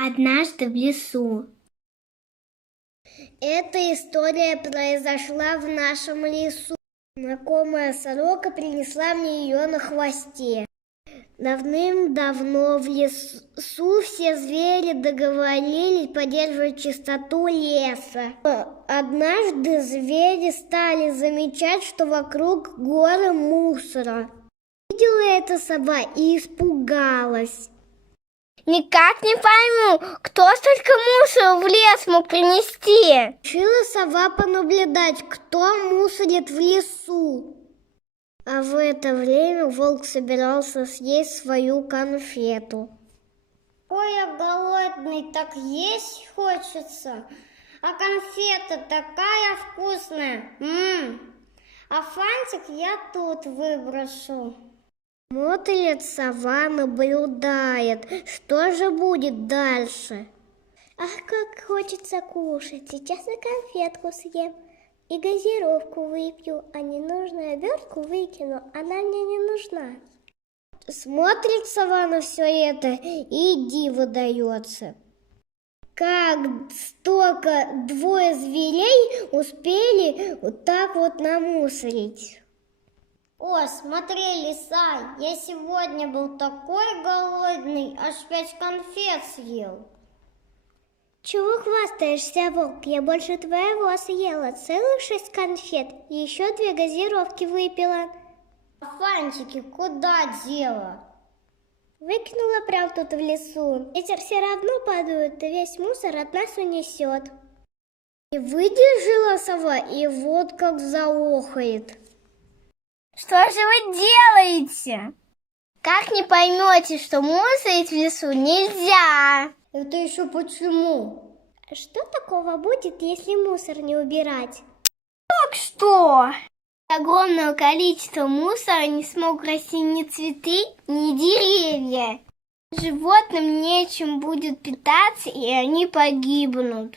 Однажды в лесу. Эта история произошла в нашем лесу. Знакомая сорока принесла мне ее на хвосте. Давным-давно в лесу все звери договорились поддерживать чистоту леса. Однажды звери стали замечать, что вокруг горы мусора. Видела это сова и испугалась. Никак не пойму, кто столько мусора в лес мог принести? Решила сова понаблюдать, кто мусорит в лесу. А в это время волк собирался съесть свою конфету. Ой, я голодный, так есть хочется. А конфета такая вкусная. А фантик я тут выброшу. Смотрит сова, наблюдает. Что же будет дальше? Ах, как хочется кушать. Сейчас я конфетку съем. И газировку выпью, а ненужную обертку выкину, она мне не нужна. Смотрит сова на все это и диво дается. Как столько двое зверей успели вот так вот намусорить. О, смотри, лиса, я сегодня был такой голодный, аж 5 конфет съел. Чего хвастаешься, волк? Я больше твоего съела, целых 6 конфет, и еще 2 газировки выпила. А фантики куда дела? Выкинула прям тут в лесу. Ветер все равно падает, и весь мусор от нас унесет. И выдержала сова, и вот как заохает. Что же вы делаете? Как не поймете, что мусорить в лесу нельзя? Это еще почему? Что такого будет, если мусор не убирать? Так что? Огромное количество мусора не смогут расти ни цветы, ни деревья. Животным нечем будет питаться, и они погибнут.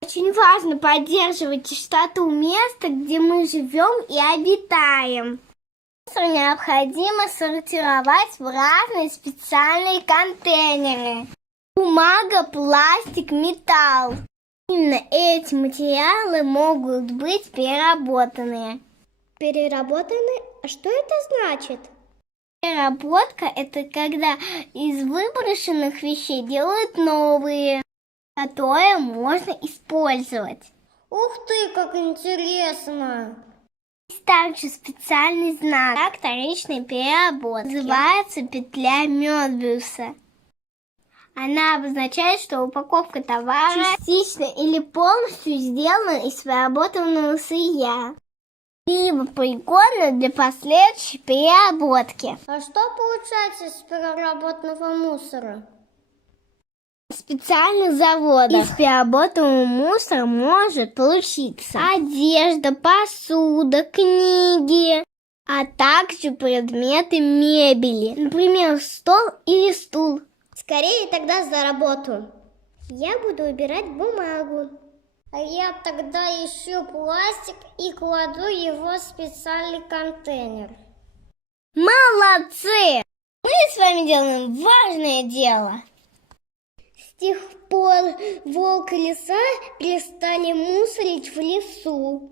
Очень важно поддерживать чистоту места, где мы живем и обитаем. Мусор необходимо сортировать в разные специальные контейнеры. Бумага, пластик, металл. Именно эти материалы могут быть переработаны. Переработаны? А что это значит? Переработка – это когда из выброшенных вещей делают новые, которые можно использовать. Ух ты, как интересно! Есть также специальный знак вторичной переработки. Называется петля Мёбиуса. Она обозначает, что упаковка товара частично или полностью сделана из переработанного сырья, либо пригодна для последующей переработки. А что получается из переработанного мусора? В специальных заводах из переработанного мусора может получиться одежда, посуда, книги, а также предметы мебели, например, стол или стул. Скорее тогда за работу. Я буду убирать бумагу. А я тогда ищу пластик и кладу его в специальный контейнер. Молодцы! Мы с вами делаем важное дело. С тех пор волк и лиса перестали мусорить в лесу.